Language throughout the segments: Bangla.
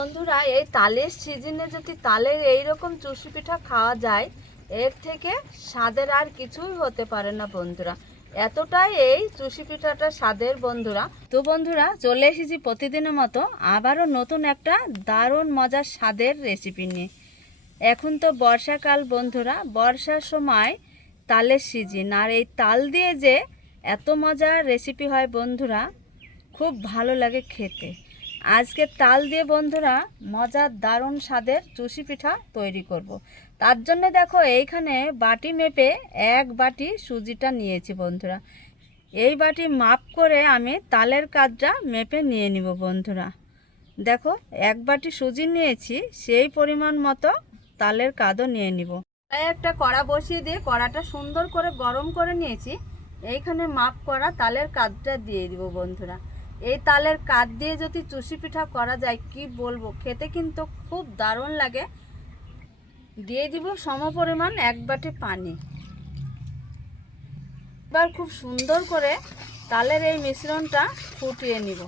বন্ধুরা, এই তালের সিজনে যদি তালের এইরকম চুষি পিঠা খাওয়া যায়, এর থেকে স্বাদের আর কিছুই হতে পারে না বন্ধুরা। এতটাই এই চুষি পিঠাটা স্বাদের বন্ধুরা। তো বন্ধুরা, চলে এসেছি প্রতিদিনের মতো আবারও নতুন একটা দারুণ মজার স্বাদের রেসিপি নিয়ে। এখন তো বর্ষাকাল বন্ধুরা, বর্ষার সময় তালের সিজন, আর এই তাল দিয়ে যে এত মজার রেসিপি হয় বন্ধুরা, খুব ভালো লাগে খেতে। আজকে তাল দিয়ে বন্ধুরা মজার দারুণ স্বাদের চুষি পিঠা তৈরি করব। তার জন্য দেখো এইখানে বাটি মেপে এক বাটি সুজিটা নিয়েছি বন্ধুরা। এই বাটি মাপ করে আমি তালের কাজটা মেপে নিয়ে নিব বন্ধুরা। দেখো এক বাটি সুজি নিয়েছি, সেই পরিমাণ মতো তালের কাদও নিয়ে নিব। একটা কড়া বসিয়ে দিয়ে কড়াটা সুন্দর করে গরম করে নিয়েছি। এইখানে মাপ করা তালের কাদটা দিয়ে দিব বন্ধুরা। এই তালের কাদ দিয়ে যদি চুষি পিঠা করা যায়, কি বলবো, খেতে কিন্তু খুব দারুণ লাগে। দিয়ে দিব সমপরিমাণ এক বাটি পানি। এবার খুব সুন্দর করে তালের এই মিশ্রণটা ফুটিয়ে নিব।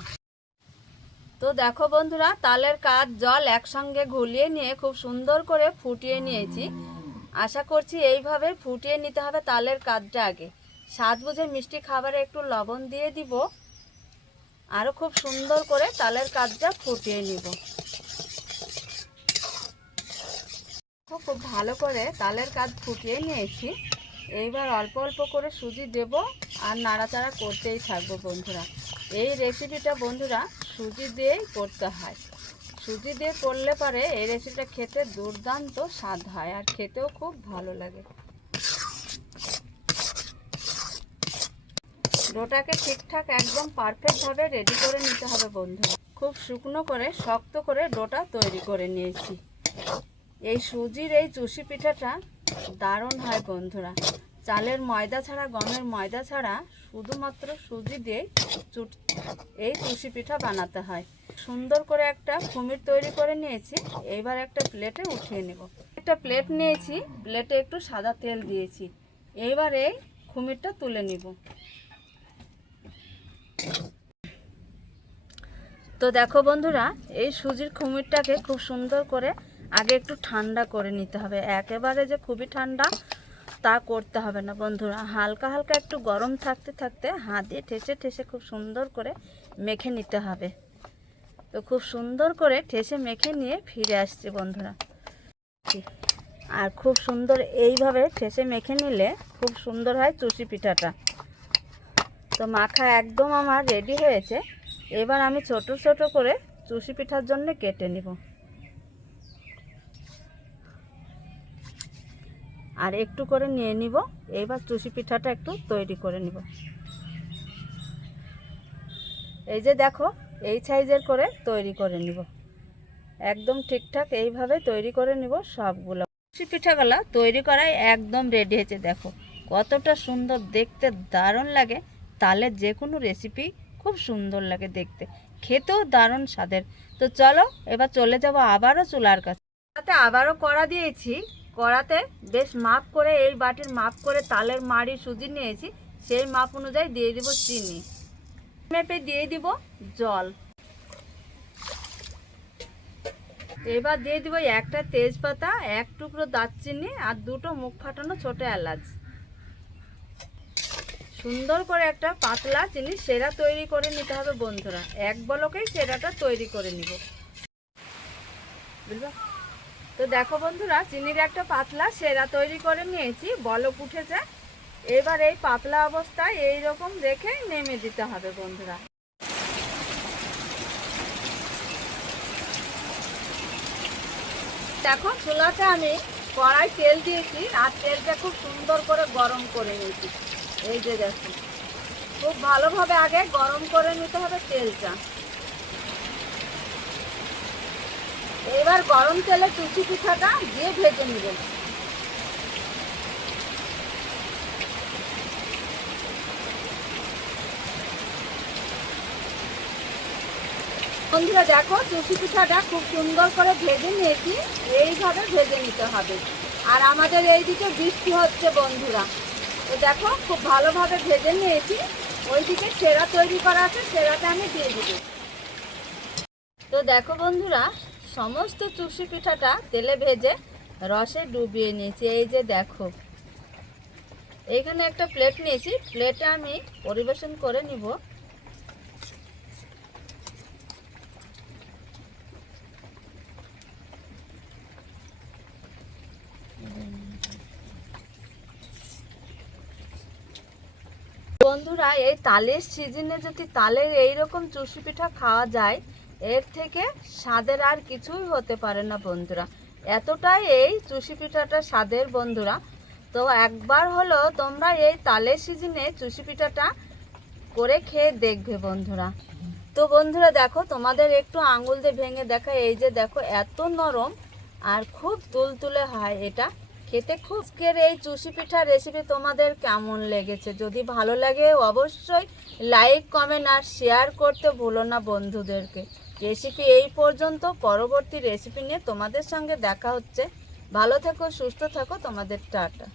তো দেখো বন্ধুরা, তালের কাদ জল একসঙ্গে ঘুলিয়ে নিয়ে খুব সুন্দর করে ফুটিয়ে নিয়েছি। আশা করছি এইভাবে ফুটিয়ে নিতে হবে তালের কাদটা আগে। স্বাদ বুঝে মিষ্টি খাবারে একটু লবণ দিয়ে দিব। আরও খুব সুন্দর করে তালের কাদটা ফুটিয়ে নিব। খুব ভালো করে তালের কাদ ফুটিয়ে নিয়েছি। এইবার অল্প অল্প করে সুজি দেব আর নাড়াচাড়া করতেই থাকবো বন্ধুরা। এই রেসিপিটা বন্ধুরা সুজি দিয়েই করতে হয়। সুজি দিয়ে করলে পরে এই রেসিপিটা খেতে দুর্দান্ত স্বাদ হয় আর খেতেও খুব ভালো লাগে। ডোটাকে ঠিকঠাক একদম পারফেক্টভাবে রেডি করে নিতে হবে বন্ধুরা। খুব শুকনো করে শক্ত করে ডোটা তৈরি করে নিয়েছি। এই সুজির এই চুষি পিঠাটা দারুণ হয় বন্ধুরা। চালের ময়দা ছাড়া, গমের ময়দা ছাড়া শুধুমাত্র সুজি দিয়ে এই চুষি পিঠা বানাতে হয়। সুন্দর করে একটা কুমির তৈরি করে নিয়েছি। এইবার একটা প্লেটে উঠিয়ে নেব। একটা প্লেট নিয়েছি, প্লেটে একটু সাদা তেল দিয়েছি। এইবার এই কুমিরটা তুলে নিব। তো দেখো বন্ধুরা, এই সুজির কুমিরটাকে খুব সুন্দর করে আগে একটু ঠান্ডা করে নিতে হবে। একেবারে যে খুবই ঠান্ডা তা করতে হবে না বন্ধুরা। হালকা হালকা একটু গরম থাকতে থাকতে হাত দিয়ে ঠেসে ঠেসে খুব সুন্দর করে মেখে নিতে হবে। তো খুব সুন্দর করে ঠেসে মেখে নিয়ে ফিরে আসছে বন্ধুরা। আর খুব সুন্দর এইভাবে ঠেসে মেখে নিলে খুব সুন্দর হয় চুষি পিঠাটা। তো মাখা একদম আমার রেডি হয়েছে। এবার আমি ছোট ছোট করে চুষি পিঠার জন্য কেটে নিব। আর একটু করে নিয়ে নিব। এইবার চুষি পিঠাটা একটু তৈরি করে নিব। এই যে দেখো, এই সাইজের করে তৈরি করে নিব। একদম ঠিকঠাক এইভাবে তৈরি করে নিব সবগুলো। চুষি পিঠাগুলো তৈরি করাই একদম রেডি হয়েছে। দেখো কতটা সুন্দর দেখতে, দারুণ লাগে। তালের যে কোনো রেসিপি খুব সুন্দর লাগে দেখতে, খেতেও দারুণ স্বাদের। তো চলো এবার চলে যাব আবারও চুলার কাছে। তাতে আবারও কড়া দিয়েছি। কড়াতে বেশ মাপ করে, এই বাটির মাপ করে তালের মাড়ি সুজি নিয়েছি, সেই মাপ অনুযায়ী দিয়ে দিব চিনি। মেপে দিয়ে দিব জল। এবার দিয়ে দিব একটা তেজপাতা, এক টুকরো দারচিনি আর দুটো মুখ ফাটানো ছোট এলাচ। সুন্দর করে একটা পাতলা চিনি সেরা তৈরি করে নিতে হবে বন্ধুরা। এক বলকেই সেরাটা তৈরি করে নিব। বুঝলো? তো দেখো বন্ধুরা, চিনির একটা পাতলা সেরা তৈরি করে নিয়েছি, বলক উঠেছে। এবার এই পাতলা অবস্থায় এইরকম রেখে নেমে দিতে হবে বন্ধুরা। দেখো চুলাতে আমি কড়াই তেল দিয়েছি আর তেলটা খুব সুন্দর করে গরম করে নিয়েছি। এই যে দেখো, খুব ভালোভাবে আগে গরম করে নিতে হবে তেলটা। এবার গরম তেলে চুষি পিঠাটা দিয়ে ভেজে নিব। বন্ধুরা দেখো, চুষি পিঠাটা খুব সুন্দর করে ভেজে নিয়েছি। এইভাবে ভেজে নিতে হবে। আর আমাদের এইদিকে বৃষ্টি হচ্ছে বন্ধুরা। তো দেখো খুব ভালোভাবে ভেজে নিয়েছি। ওইদিকে সেরা তৈরি করা আছে, সেরাটা আমি দিয়ে দিব। তো দেখো বন্ধুরা, সমস্ত চুষি পিঠাটা তেলে ভেজে রসে ডুবিয়ে নিয়েছি। এই যে দেখো, এইখানে একটা প্লেট নিয়েছি, প্লেটে আমি পরিবেশন করে নিব। বন্ধুরা, এই তালের সিজনে যদি তালের এইরকম চুষি পিঠা খাওয়া যায়, এর থেকে স্বাদের আর কিছুই হতে পারে না বন্ধুরা। এতটাই এই চুষি পিঠাটা স্বাদের বন্ধুরা। তো একবার হলো তোমরা এই তালের সিজনে চুষি পিঠাটা করে খেয়ে দেখবে বন্ধুরা। তো বন্ধুরা দেখো, তোমাদের একটু আঙুল দিয়ে ভেঙে দেখা, এই যে দেখো এত নরম আর খুব তুলতুলে হয় এটা খেতে। খুবকের এই চুষি পিঠার রেসিপি তোমাদের কেমন লেগেছে? যদি ভালো লাগে অবশ্যই লাইক, কমেন্ট আর শেয়ার করতে ভুলো না বন্ধুদেরকে। রেসিপি এই পর্যন্ত, পরবর্তী রেসিপি নিয়ে তোমাদের সঙ্গে দেখা হচ্ছে। ভালো থেকো, সুস্থ থাকো, তোমাদের টাটা।